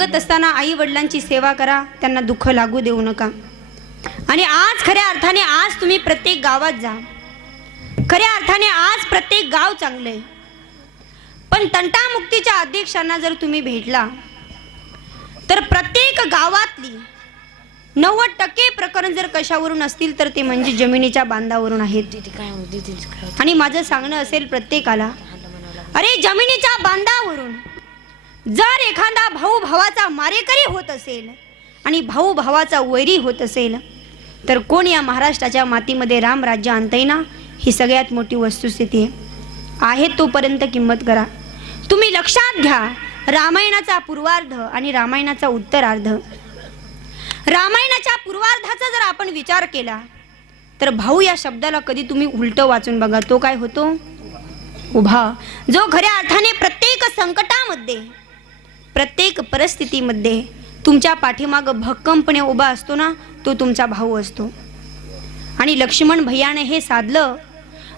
जगत असताना आई वडिलांची सेवा करा त्यांना दुःख लागू देऊ नका आणि आज खऱ्या अर्थाने आज तुम्ही प्रत्येक गावात जा खऱ्या अर्थाने आज प्रत्येक गाव चांगलं आहे पण तंटामुक्तीच्या अध्यक्षांना जर तुम्ही भेटला तर प्रत्येक गावातली नव्वद टक्के प्रकरण जर कशावरून असतील तर ते म्हणजे जमिनीच्या बांधावरून आहेत? आणि माझं सांगणं असेल प्रत्येकाला. अरे जमिनीच्या बांधावरून जर एखादा भाऊ भावाचा मारेकरी होत असेल आणि भाऊ भावाचा वैरी होत असेल तर कोण या महाराष्ट्राच्या मातीमध्ये रामराज्य आणता ना? ही सगळ्यात मोठी वस्तुस्थिती आहे. आहे तोपर्यंत किंमत करा. तुम्ही लक्षात घ्या रामायणाचा पूर्वार्ध आणि रामायणाचा उत्तरार्ध. रामायणाच्या पूर्वार्धाचा जर आपण विचार केला तर भाऊ या शब्दाला कधी तुम्ही उलट वाचून बघा तो काय होतो? उभा. जो खऱ्या अर्थाने प्रत्येक संकटामध्ये प्रत्येक परिस्थितीमध्ये तुमच्या पाठीमागं भक्कमपणे उभा असतो ना तो तुमचा भाऊ असतो. आणि लक्ष्मण भैयाने हे साधलं.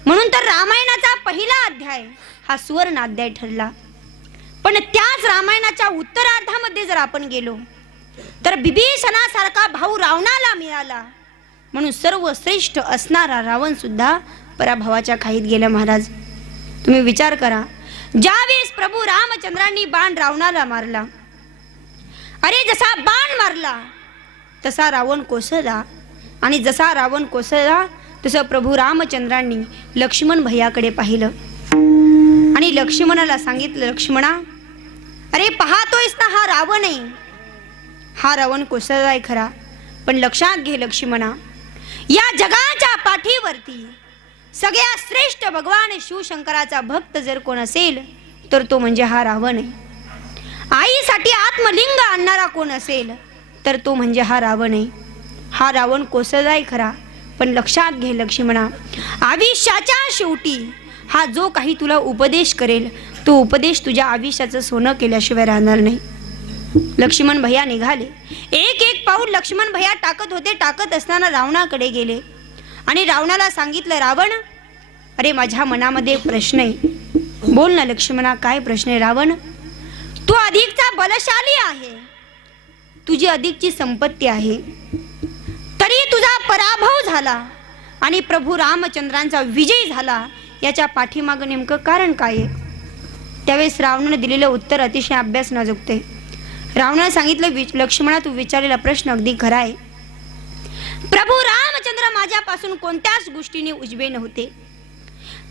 म्हणून तर रामायणाचा पहिला अध्याय हा सुवर्ण अध्याय ठरला. पण त्याच रामायणाच्या उत्तरार्धामध्ये जर आपण गेलो तर बिभीषणासारखा भाऊ रावणाला मिळाला. म्हणून सर्वश्रेष्ठ असणारा रावण सुद्धा पराभवाच्या खाईत गेला महाराज. तुम्ही विचार करा ज्यावेळेस प्रभू रामचंद्रांनी बाण रावणाला मारला अरे जसा बाण मारला तसा रावण कोसळला आणि जसा रावण कोसळला तसं प्रभू रामचंद्रांनी लक्ष्मण भैयाकडे पाहिलं. आणि लक्ष्मणाला सांगितलं लक्ष्मणा अरे पाहतोयस ना हा रावण आहे. हा रावण कोसळलाय खरा पण लक्षात घे लक्ष्मणा या जगाच्या पाठीवरती सगळ्यात श्रेष्ठ भगवान शिवशंकराचा भक्त जर कोण असेल तर तो म्हणजे हा रावण आहे. आईसाठी आत्मलिंग आणणारा कोण असेल तर तो म्हणजे हा रावण आहे. हा रावण कोसळलाय खरा पण लक्षात घे लक्ष्मणा. आयुष्याच्या शेवटी हा जो काही तुला उपदेश करेल तो उपदेश तुझ्या आयुष्याचं सोनं केल्याशिवाय राहणार नाही. लक्ष्मण भैया निघाले. एक एक पाऊल लक्ष्मण भैया टाकत होते टाकत असताना रावणाकडे गेले. आणि रावणाला सांगितलं रावण अरे माझ्या मनामध्ये प्रश्न आहे. बोल ना लक्ष्मणा काय प्रश्न आहे रावण? तू अधिकचा बलशाली आहे. तुझी अधिकची संपत्ती आहे. तरी तुझा पराभव झाला आणि प्रभू रामचंद्रांचा विजय झाला. याच्या पाठीमागं नेमकं कारण काय आहे? त्यावेळेस रावणाने दिलेलं उत्तर अतिशय अभ्यास न जुकते रावणाने सांगितलं "वि- लक्ष्मणा तू विचारलेला प्रश्न अगदी खरा आहे. प्रभू रामचंद्र माझ्यापासून कोणत्याच गोष्टीने उजवे नव्हते.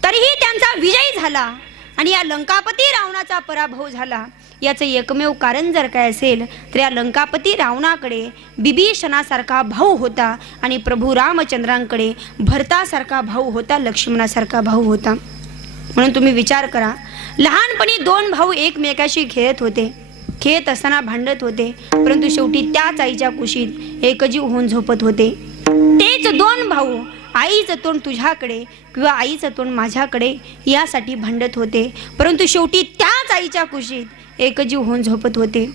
तरीही त्यांचा विजय झाला आणि या लंकापती रावणाचा पराभव झाला. याचं एकमेव कारण जर काय असेल तर या लंकापती रावणाकडे बिभीषणासारखा भाऊ होता आणि प्रभू रामचंद्रांकडे भरतासारखा भाऊ होता लक्ष्मणासारखा भाऊ होता. म्हणून तुम्ही विचार करा लहानपणी दोन भाऊ एकमेकाशी खेळत होते. खेळत असताना भांडत होते. परंतु शेवटी त्याच आईच्या कुशीत एकजीव होऊन झोपत होते. तेच दोन भाऊ आईचं तोंड तुझ्याकडे किंवा आईचं तोंड माझ्याकडे यासाठी भांडत होते. परंतु शेवटी त्याच आईच्या कुशीत एकजीव होऊन झोपत होते.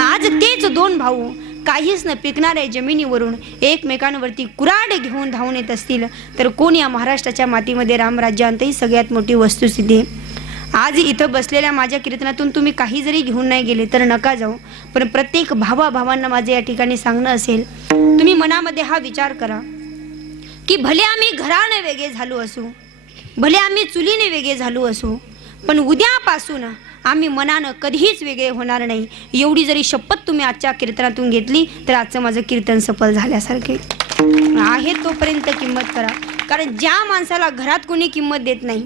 आज तेच दोन भाऊ काहीच न पिकणाऱ्या जमिनीवरून एकमेकांवरती कुराड घेऊन धावून येत असतील तर कोण या महाराष्ट्राच्या मातीमध्ये रामराज्यांतही सगळ्यात मोठी वस्तुस्थिती आहे. आज इथं बसलेल्या माझ्या कीर्तनातून तुम्ही काही जरी घेऊन नाही गेले तर नका जाऊ पण प्रत्येक भावा भावांना माझं या ठिकाणी सांगणं असेल तुम्ही मनामध्ये हा विचार करा की भले आम्ही घराने वेगळे झालो असू भले आम्ही चुलीने वेगळे झालो असू पण उद्यापासून आम्ही मनानं कधीच वेगळे होणार नाही. एवढी जरी शपथ तुम्ही आजच्या कीर्तनातून घेतली तर आजचं माझं कीर्तन सफल झाल्यासारखे. आहे तोपर्यंत किंमत करा. कारण ज्या माणसाला घरात कोणी किंमत देत नाही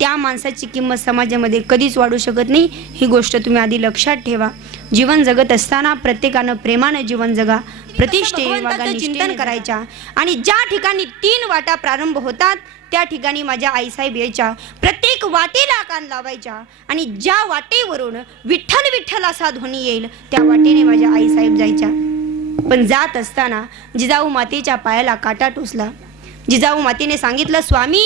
त्या माणसाची किंमत समाजामध्ये कधीच वाढू शकत नाही. ही गोष्ट तुम्ही आधी लक्षात ठेवा. जीवन जगत असताना प्रत्येकानं प्रेमानं जीवन जगा. प्रतिष्ठे चिंतन करायच्या आणि ज्या ठिकाणी तीन वाटा प्रारंभ होतात त्या ठिकाणी माझ्या आईसाहेब यायच्या. प्रत्येक वाटेला कान लावायच्या. आणि ज्या वाटेवरून विठ्ठल विठ्ठल असा ध्वनी येईल त्या वाटेने माझ्या आईसाहेब जायच्या. पण जात असताना जिजाऊ मातेच्या पायाला काटा टोचला. जिजाऊ मातेने सांगितलं स्वामी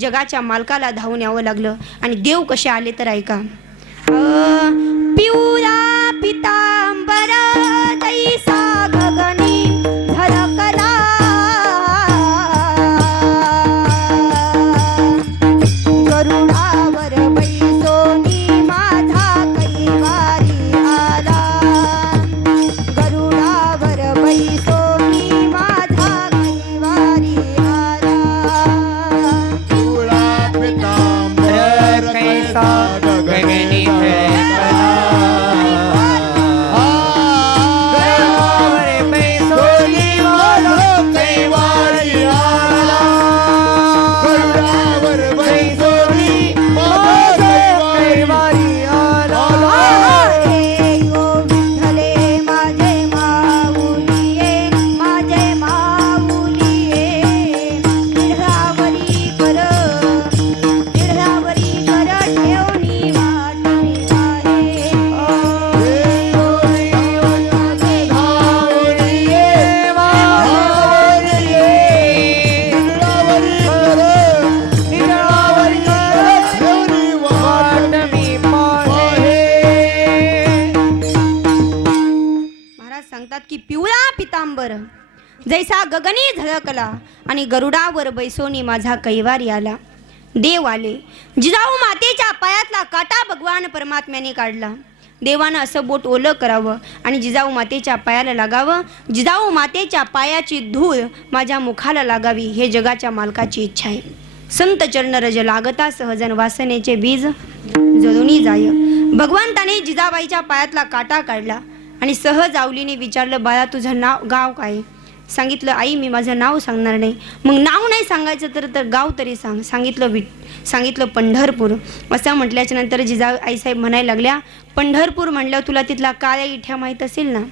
जगाच्या मालकाला धावून यावं लागलं. आणि देव कसे आले तर ऐका. अ, गरुडावर बैसोनी माझा कैवारी आला. देव आले. जिजाऊ मातेच्या पायातला काटा भगवान परमात्म्याने काढला. देवानं असं बोट ओलं करावं आणि जिजाऊ मातेच्या पायाला लागावं. जिजाऊ मातेच्या पायाची धूळ माझ्या मुखाला लागावी हे जगाच्या मालकाची इच्छा आहे. संत चरण रज लागता सहजन वासनेचे बीज जळूनी जाय. भगवंताने जिजाबाईच्या पायातला काटा काढला आणि सहज आवलीने विचारलं बाळा तुझं नाव गाव काय? सांगितलं आई मी माझं नाव सांगणार नाही. मग नाव नाही सांगायचं तर तर गाव तरी सांग. सांगितलं वि सांगितलं पंढरपूर. असं म्हटल्याच्या नंतर जिजा आईसाहेब म्हणायला लागल्या पंढरपूर म्हटल्यावर तुला तिथला काळ्या इठ्या माहीत असेल ना?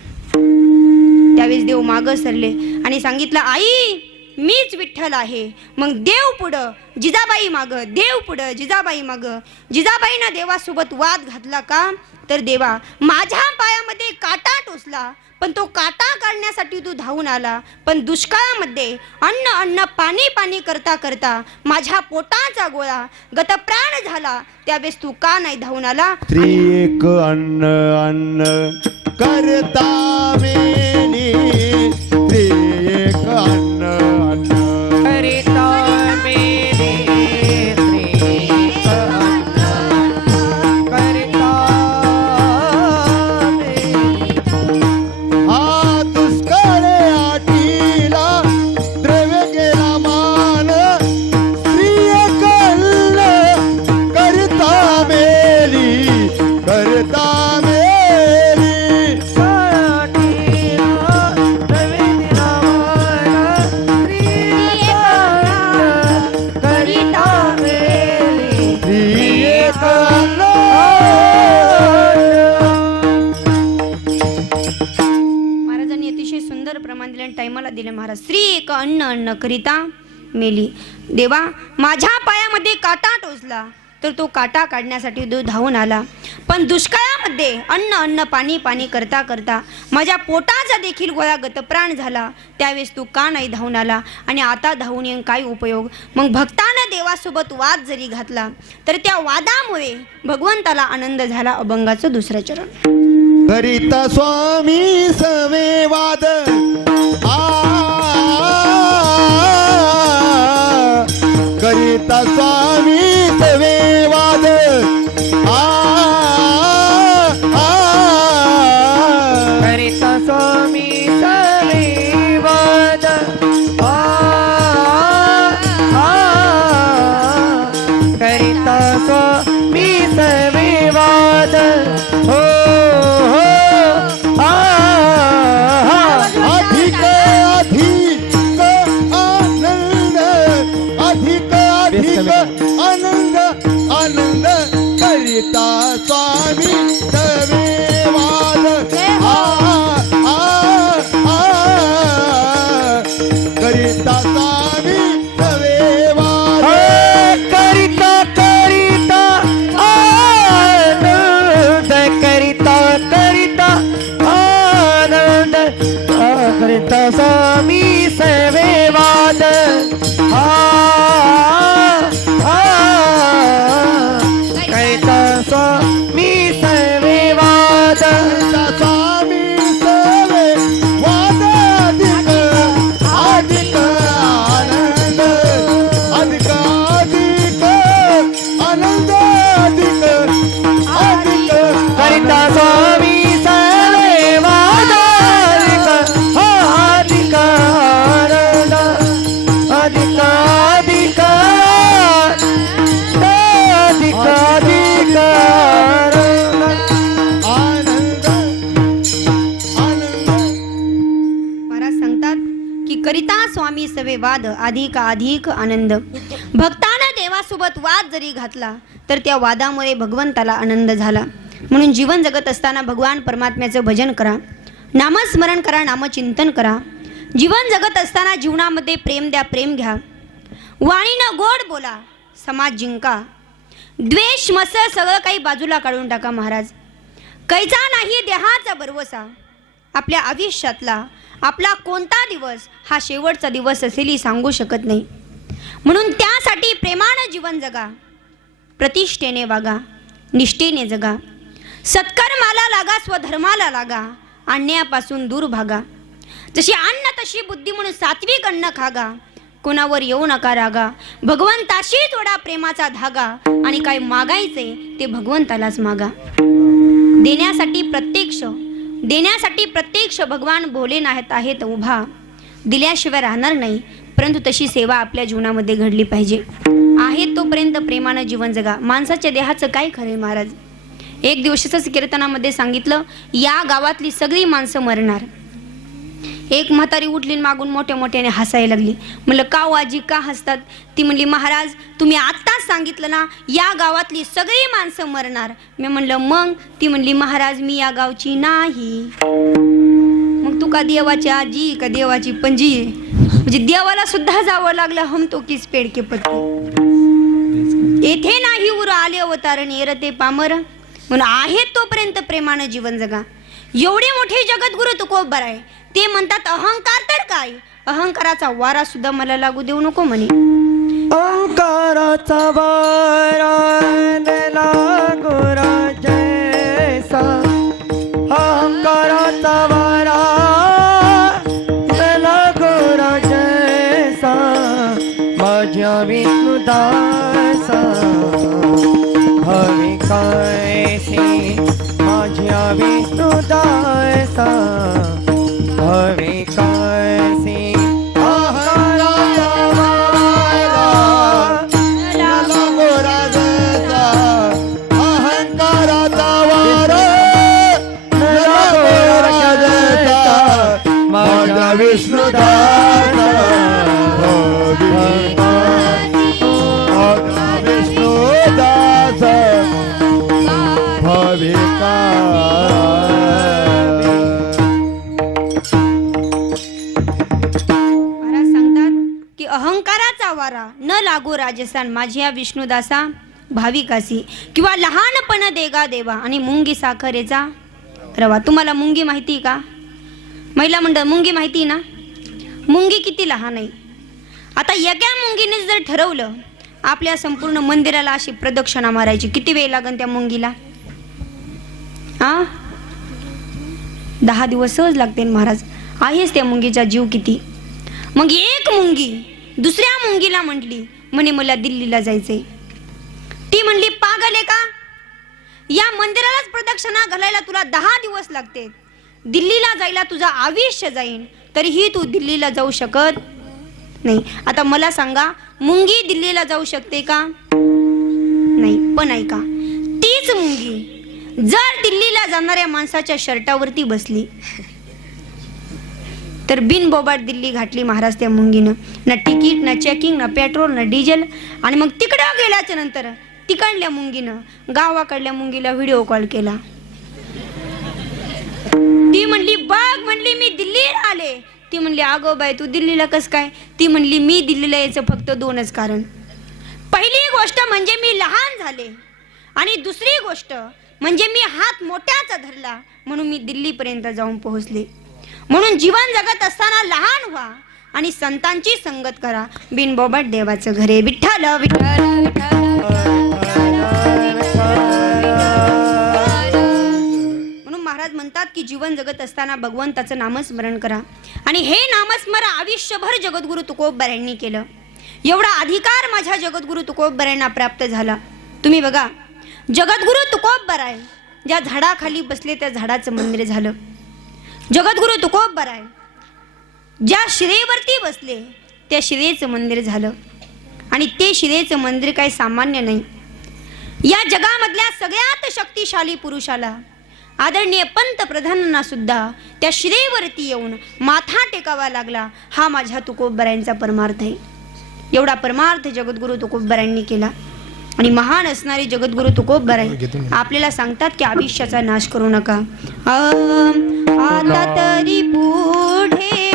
त्यावेळेस देव मागं सरले आणि सांगितलं आई मीच विठ्ठल आहे. मग देव पुढं जिजाबाई मागं देव पुढं जिजाबाई मागं. जिजाबाईनं देवासोबत वाद घातला का? तर देवा माझ्या पायामध्ये काटा टोचला पण तो काटा काढण्यासाठी तू धावून आला. पण दुष्काळामध्ये अन्न अन्न पाणी पाणी करता करता माझ्या पोटाचा गोळा गतप्राण झाला. त्यावेळेस तू का नाही धावून आला? त्रिएक अन्न अन्न करता दिले महाराज. स्त्री एक अन्न अन्न करिता मेली. देवा माझ्या पायामध्ये काटा टोचला तर तो काटा काढण्यासाठी तो धावून आला. पण दुष्काळामध्ये अन्न अन्न पाणी पाणी करता करता माझ्या पोटाचा देखील गोळा गतप्राण झाला. त्यावेळेस तू का नाही धावून आला? आणि आता धावून येऊन काय उपयोग? मग भक्तानं देवासोबत वाद जरी घातला तर त्या वादामुळे भगवंताला आनंद झाला अभंगाचं दुसरं चरण. भरित स्वामी सवे वाद आ करिता स्वामी सवे वाद आ आ. करिता स्वामी सविवाद आ अधिक अधिक आनंद. भक्तानं देवासोबत वाद जरी घातला तर त्या वादामुळे भगवंताला आनंद झाला. म्हणून जीवन जगत असताना भगवान परमात्म्याचं भजन करा. नामस्मरण करा नामचिंतन करा. जीवन जगत असताना जीवनामध्ये प्रेम द्या प्रेम घ्या. वाणीनं गोड बोला समाज जिंका. द्वेष मस सगळं काही बाजूला काढून टाका महाराज. कैचा नाही देहाचा बरवसा आपल्या आयुष्यातला आपला कोणता दिवस हा शेवटचा दिवस असेलही सांगू शकत नाही. म्हणून त्यासाठी प्रेमानं जीवन जगा. प्रतिष्ठेने वागा. निष्ठेने जगा. सत्कर्माला लागा स्वधर्माला लागा. आणण्यापासून दूर भागा. जशी अन्न तशी बुद्धी म्हणून सात्विक अन्न खागा. कोणावर येऊ नका रागा. भगवंताशी थोडा प्रेमाचा धागा. आणि काय मागायचे ते भगवंतालाच मागा. देण्यासाठी प्रत्यक्ष देण्यासाठी प्रत्यक्ष भगवान भोलेनाथ आहेत उभा. दिल्याशिवाय राहणार नाही परंतु तशी सेवा आपल्या जीवनामध्ये घडली पाहिजे. आहे तोपर्यंत प्रेमानं जीवन जगा. माणसाच्या देहाचं काय खरे महाराज? एक दिवसाच कीर्तनामध्ये सांगितलं या गावातली सगळी माणसं मरणार. एक म्हातारी उठली मागून मोठ्या मोठ्याने हसायला लागली. म्हणलं का हो आजी का हसतात? ती म्हणली महाराज तुम्ही आत्ताच सांगितलं ना या गावातली सगळी माणसं मरणार. मी म्हणलं मग? ती म्हणली महाराज मी या गावची नाही. मग तू का देवाची आजी का देवाची पंजी म्हणजे देवाला सुद्धा जावं लागलं हम तो किस पेड के पत्ती. येथे नाही उर आले अवतारण येरते पामर. म्हणून आहे तोपर्यंत प्रेमानं जीवन जगा. एवढे मोठे जगद्गुरु तुकोबर आहे ते म्हणतात अहंकार तर काय अहंकाराचा वारा सुद्धा मला लागू देऊ नको म्हणे. अहंकाराचा वारा लागू अहंकाराचा वारा लागोरा जैसा माझ्या विष्णुदासा हवी काय माझ्या विष्णुदासा हवी कायसे लागो राजस्थान माझ्या विष्णुदासा भाविकासी किंवा लहानपण देगा देवा आणि मुंगी साखरेचा रवा तुम्हाला मुंगी माहिती का? महिला मंडळ मुंगी माहिती ना? मुंगी किती लहान आहे. आता एका मुंगीने जर ठरवलं आपल्या संपूर्ण मंदिराला अशी प्रदक्षिणा मारायची. किती वेळ लागन त्या मुंगीला? हा दहा दिवस सहज लागते महाराज. आहेच त्या मुंगीचा जीव किती. मग एक मुंगी दुसऱ्या मुंगीला म्हटली म्हणे मला दिल्लीला जायचंय. ती म्हणली पागल आहे का? या मंदिरालाच प्रदक्षिणा घालायला तुला दहा दिवस लागते. दिल्लीला जायला तुझं आयुष्य जाईन तरीही तू दिल्लीला जाऊ शकत नाही. आता मला सांगा मुंगी दिल्लीला जाऊ शकते का? नाही पण ऐका. तीच मुंगी जर दिल्लीला जाणाऱ्या माणसाच्या शर्टावरती बसली तर बिनबोबाट दिल्ली घातली महाराज त्या मुंगीनं. ना तिकीट ना चेकिंग ना पेट्रोल ना डिझेल आणि मग तिकडं गेल्याच्यानंतर तिकडल्या मुंगीनं गावाकडल्या मुंगीला व्हिडिओ कॉल केला. ती म्हणली बघ म्हणली मी दिल्लीला आले. ती म्हणली अगो बाय तू दिल्लीला कस काय? ती म्हणली मी दिल्लीला यायचं फक्त दोनच कारण. पहिली गोष्ट म्हणजे मी लहान झाले. आणि दुसरी गोष्ट म्हणजे मी हात मोठ्याचा धरला. म्हणून मी दिल्लीपर्यंत जाऊन पोहोचले. म्हणून जीवन जगत असताना लहान व्हा आणि संतांची संगत करा. बिनबोबट देवाचं घरे विठ्ठल विठ्ठल विठ्ठल. म्हणून महाराज म्हणतात की जीवन जगत असताना भगवंताचं नामस्मरण करा. आणि हे नामस्मरण आयुष्यभर जगद्गुरु तुकोबऱ्यांनी यांनी केलं. एवढा अधिकार माझ्या जगद्गुरु तुकोबऱ्यांना प्राप्त झाला. तुम्ही बघा जगद्गुरु तुकोबराय ज्या झाडाखाली बसले त्या झाडाचं मंदिर झालं. जगद्गुरु तुकोबराय ज्या शिरेवरती बसले त्या शिरेचं मंदिर झालं. आणि ते शिरेचं मंदिर काही सामान्य नाही. या जगामधल्या सगळ्यात शक्तिशाली पुरुषाला आदरणीय पंतप्रधानांना सुद्धा त्या शिरेवरती येऊन माथा टेकावा लागला हा माझ्या तुकोबरायांचा परमार्थ आहे. एवढा परमार्थ जगद्गुरु तुकोबरायांनी केला. आणि महान असणारे जगद्गुरु तुकोबराय आपल्याला सांगतात की आयुष्याचा नाश करू नका. आता तरी पुढे.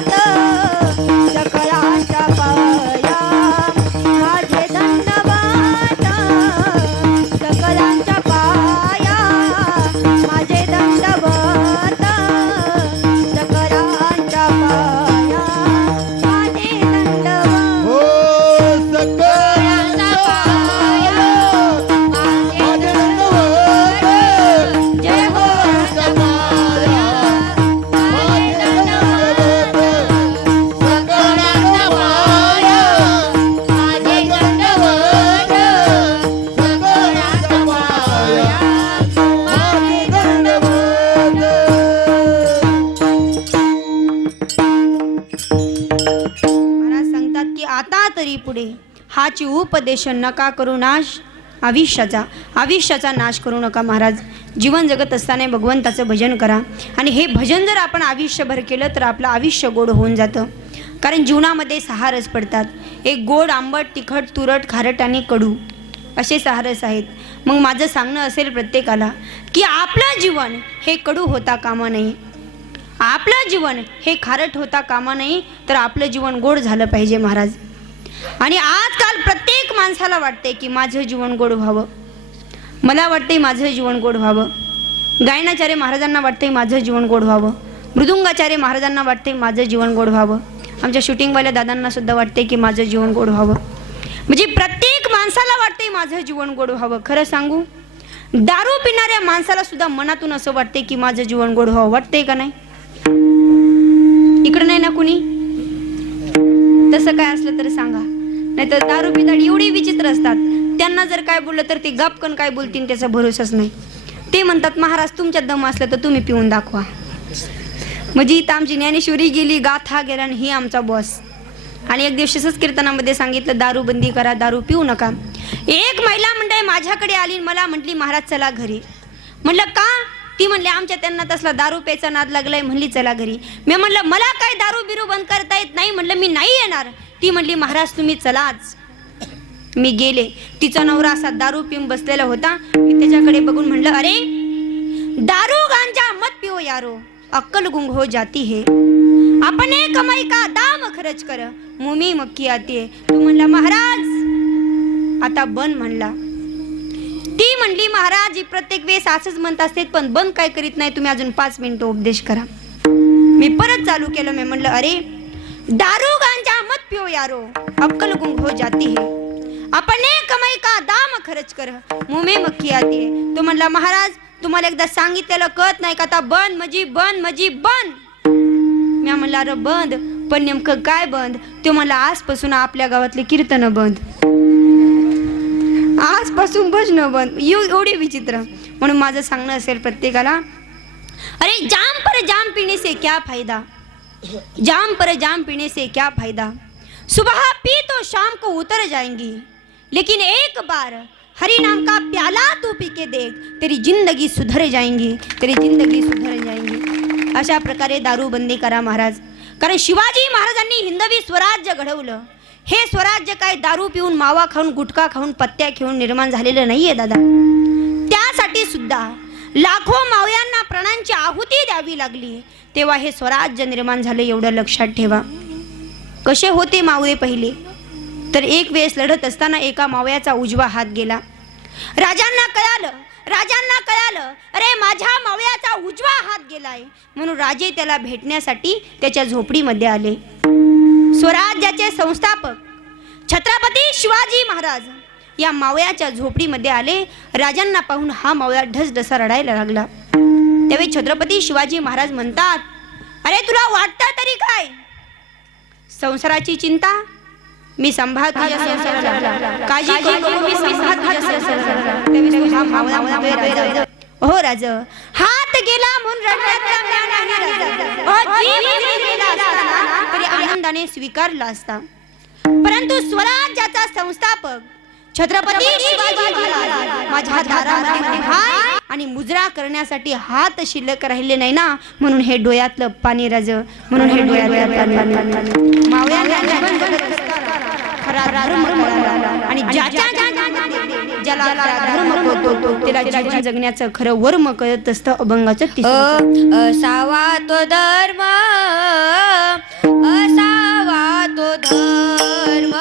got तरी हाची उपदेश नका करू नाश. आयुष्याचा आयुष्याचा नाश करू नका महाराज. जीवन जगत असताना भगवंताचं भजन करा. आणि हे भजन जर आपण आयुष्यभर केलं तर आपलं आयुष्य गोड होऊन जातं. कारण जीवनामध्ये सहा रस पडतात. एक गोड आंबट तिखट तुरट खारट आणि कडू असे सहारस आहेत. मग माझं सांगणं असेल प्रत्येकाला की आपलं जीवन हे कडू होता कामा नये. आपलं जीवन हे खारट होता कामा नाही तर आपलं जीवन गोड झालं पाहिजे महाराज. आणि आजकाल प्रत्येक माणसाला वाटते की माझं जीवन गोड व्हावं. मला वाटते माझं जीवन गोड व्हावं. गायनाचार्य महाराजांना वाटते माझं जीवन गोड व्हावं. मृदुंगाचार्य महाराजांना वाटते माझं जीवन गोड व्हावं. आमच्या शूटिंगवाल्या दादांना सुद्धा वाटते की माझं जीवन गोड व्हावं. म्हणजे प्रत्येक माणसाला वाटते माझं जीवन गोड व्हावं. खरं सांगू? दारू पिणाऱ्या माणसाला सुद्धा मनातून असं वाटते की माझं जीवन गोड व्हावं. वाटते का नाही? इकडं नाही ना कुणी? तसं काय असलं तर सांगा. नाही तर दारू पिताड एवढी विचित्र असतात. त्यांना जर काय बोललं तर ते गपकन काय बोलतील त्याचा भरोसाच नाही. ते म्हणतात महाराज तुमच्यात दम असलं तर तुम्ही पिऊन दाखवा. म्हणजे इथं आमची ज्ञानेश्वरी गेली गाथा गेला आणि ही आमचा बॉस आणि एक दिवशी कीर्तनामध्ये सांगितलं दारू बंदी करा दारू पिऊ नका. एक महिला मंडळ माझ्याकडे आली मला म्हटली महाराज चला घरी. म्हणलं का? ती म्हणली आमच्या त्यांना तसला दारू प्यायचा नाद लागलाय म्हणली चला घरी. मी म्हणलं मला काय दारू बिरू बंद करता येत नाही? म्हणलं मी नाही येणार. ती म्हणली महाराज तुम्ही चलाच मी गेले. तिचा नवरा असा दारू पिऊन बसलेला होता. मी त्याच्याकडे बघून म्हणलं अरे दारू गांजा मत पिओ यारो. अक्कल गुंग हो जाती है. अपने कमाई का दाम खर्च कर. मुमी मक्की आती तू म्हणला महाराज. आता बंद म्हणला. ती म्हणली महाराज ही प्रत्येक वेळेस असंच म्हणत असते पण बंद काय करीत नाही. तुम्ही अजून पाच मिनिटं उपदेश करा. मी परत चालू केलं. मी म्हणलं अरे दारू पियो यारो अक्कल गुंग हो जाती है। अपने कमाई का दाम खर्च कर मुमे मक्खी आती है। तो म्हणला महाराज तुम्हाला एकदा सांगितलेलं कळत नाही का आता बंद मजी बंद मजी बंद। म्या म्हणला अरे बंद पण नेमकं काय बंद? तो म्हणला आजपासून आपल्या गावातले कीर्तन बंद। आजपासून भजन बंद। एवढी विचित्र। म्हणून माझं सांगणं असेल प्रत्येकाला अरे जाम पर जाम पीने से क्या फायदा? जाम पर जाम पीने से क्या फायदा? सुबह पी तो शाम को उतर जाएंगी। लेकिन एक बार हरि नाम का प्याला तू पी के देख तेरी जिंदगी सुधर जाएंगी तेरी जिंदगी सुधर जाएंगी। अशा प्रकारे दारूबंदी करा महाराज। कारण शिवाजी महाराजांनी हिंदवी स्वराज्य घडवलं। हे स्वराज्य काय दारू पिऊन मावा खाऊन गुटखा खाऊन पत्त्या खेळून निर्माण झालेलं नाहीये दादा. त्यासाठी सुद्धा लाखो मावयांना प्राणांची आहुती द्यावी लागली. तेव्हा हे स्वराज्य निर्माण झालं एवढं लक्षात ठेवा. कसे होते मावळे पहिले? तर एक वेळेस लढत असताना एका मावळ्याचा उजवा हात गेला. राजांना कळालं राजांना कळालं अरे माझ्या मावळ्याचा उजवा हात गेलाय. म्हणून राजे त्याला भेटण्यासाठी त्याच्या झोपडीमध्ये आले. स्वराज्याचे संस्थापक छत्रपती शिवाजी महाराज या मावळ्याच्या झोपडीमध्ये आले. राजांना पाहून हा मावळा ढसढसा रडायला लागला. त्यावेळी छत्रपती शिवाजी महाराज म्हणतात अरे तुला वाटतं तरी काय? संसाराची चिंता मी संभाळ तुझ्या संसाराला काळजी करू नको, मी संभाळ तुझ्या संसाराला त्यावेळी तो हा राजा. हो हात गेला म्हणून असता. तरी आनंदाने स्वीकारला असता. परंतु स्वराज्याचा संस्थापक छत्रपती शिवाजी महाराज माझ्या दारामध्ये आहे आणि मुजरा करण्यासाठी हात शिल्लक राहिले नाही ना म्हणून हे डोळ्यातलं पाणी राज म्हणून हे डोळ्यातलं कळाला. आणि त्याला जीवन जगण्याचं खरं वर्म कळत असतं अभंगाचं असावा तो धर्म असावा तो धर्म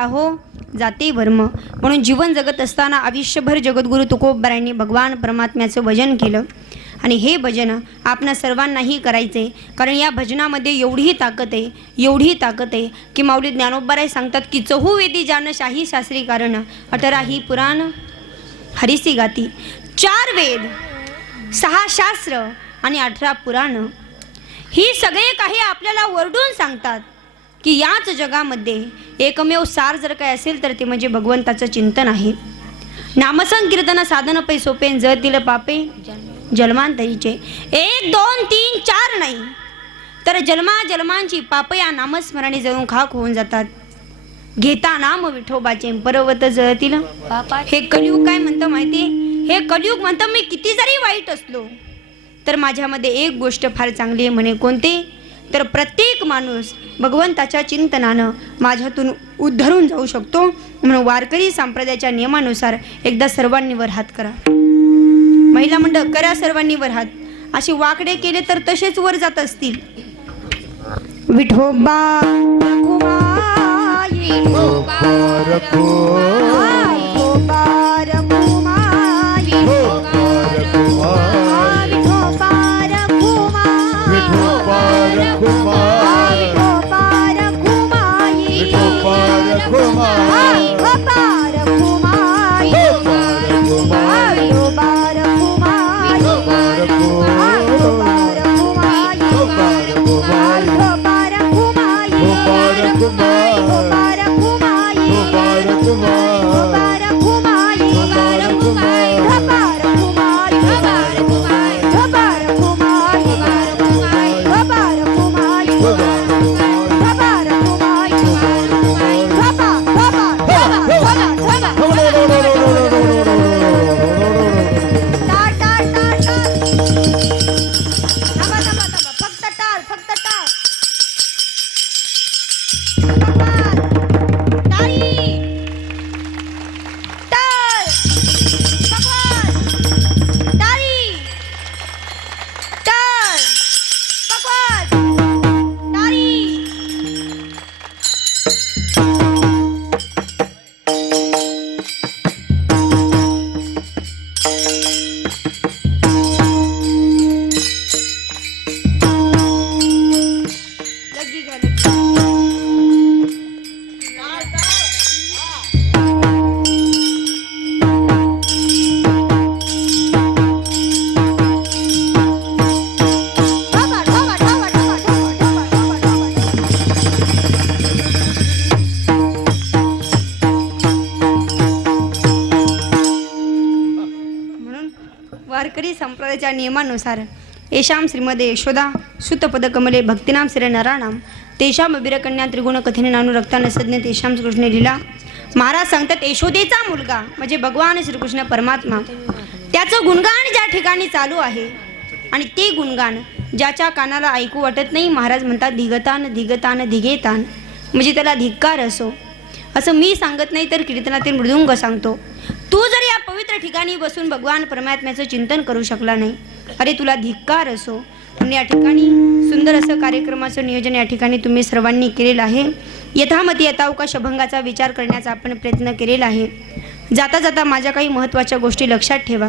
मग हो जाते वर्म. म्हणून जीवन जगत असताना आयुष्यभर जगद्गुरु तुकोबरायांनी भगवान परमात्म्याचं भजन केलं. आणि हे भजन आपणा सर्वांनाही करायचे. कारण या भजनामध्ये एवढी ताकद आहे एवढी ताकद आहे की माऊली ज्ञानोबराय सांगतात की चहूवेदी जान शाही शास्त्री कारण. अठरा ही पुराण हरिसी गाती. चार वेद सहा शास्त्र आणि अठरा पुराण. ही सगळे काही आपल्याला वरडून सांगतात. की याच जगामध्ये एकमेव सार जर काय असेल तर ते म्हणजे भगवंताचं चिंतन आहे. नामसंकीर्तन साधन पै सोपे जळतील पापे जन्मांतरीचे एक दोन तीन चार नाही. तर जन्मा जन्मांची पाप या नामस्मरणे जळून खाक होऊन जातात. घेता नाम विठोबाचे पर्वत जळतील हे कलियुग काय म्हणतं माहिती? हे कलियुग म्हणतं मी किती जरी वाईट असलो तर माझ्यामध्ये एक गोष्ट फार चांगली आहे म्हणे. कोणती? तर प्रत्येक माणूस भगवंताच्या चिंतनानं माझ्यातून उद्धरून जाऊ शकतो. म्हणून वारकरी संप्रदायाच्या नियमानुसार एकदा सर्वांनी वर हात करा. महिला मंडळ करा सर्वांनी वर हात. असे वाकडे केले तर तसेच वर जात असतील. विठोबा वारकरी संप्रदायाच्या नियमानुसार येशाम श्रीमदे यशोदा सुतपदकमले भक्तिनाम श्री नराणाम तेशाम अभिरकन्या त्रिगुण कथेने नानु रक्तान सज्ञ तेशाम श्रीकृष्ण लिला. महाराज सांगतात यशोदेचा मुलगा म्हणजे भगवान श्रीकृष्ण परमात्मा. त्याचं गुणगान ज्या ठिकाणी चालू आहे आणि ते गुणगान ज्याच्या कानाला ऐकू वाटत नाही महाराज म्हणतात धिगतान धिगतान धिगेतान म्हणजे त्याला धिक्कार असो. असं मी सांगत नाही तर कीर्तनातील मृदुंग सांगतो. तू जर या पवित्र ठिकाणी बसून भगवान परमात्म्याचं चिंतन करू शकला नाही अरे तुला धिक्कार असो. म्हणून या ठिकाणी सुंदर असं कार्यक्रमाचं नियोजन या ठिकाणी तुम्ही सर्वांनी केलेलं आहे. यथामती यथावकाश अभंगाचा विचार करण्याचा आपण प्रयत्न केलेला आहे. जाता जाता माझ्या काही महत्त्वाच्या गोष्टी लक्षात ठेवा.